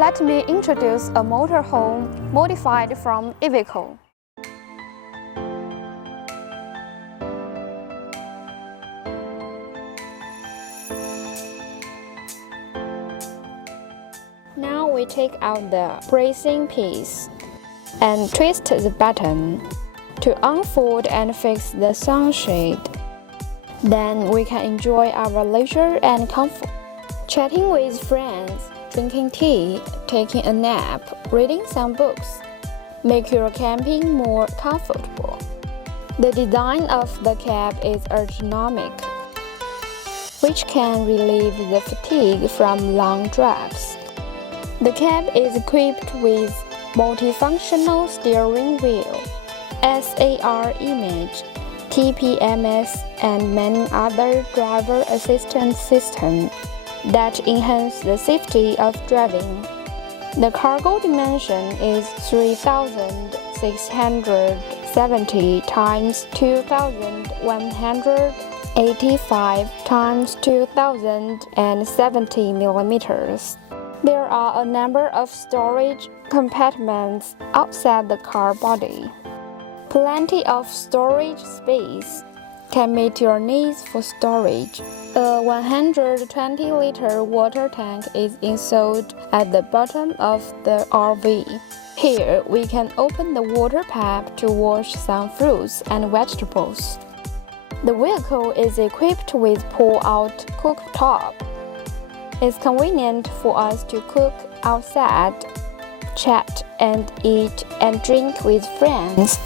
let me introduce a motorhome modified from Iveco. Now we take out the bracing piece and twist the button to unfold and fix the sunshade. Then we can enjoy our leisure and comfort. Chatting with friends, drinking tea, taking a nap, reading some books. Make your camping more comfortable. The design of the cab is ergonomic, which can relieve the fatigue from long drives. The cab is equipped with multifunctional steering wheel, SAR image, TPMS, and many other driver assistance systems that enhance the safety of driving. The cargo dimension is 3,670 times 2,185 times 2,070 millimeters. There are a number of storage compartments outside the car body. Plenty of storage space can meet your needs for storage. A 120-liter water tank is installed at the bottom of the RV. Here, we can open the water tap to wash some fruits and vegetables. The vehicle is equipped with pull-out cooktop. It's convenient for us to cook outside, chat and eat and drink with friends.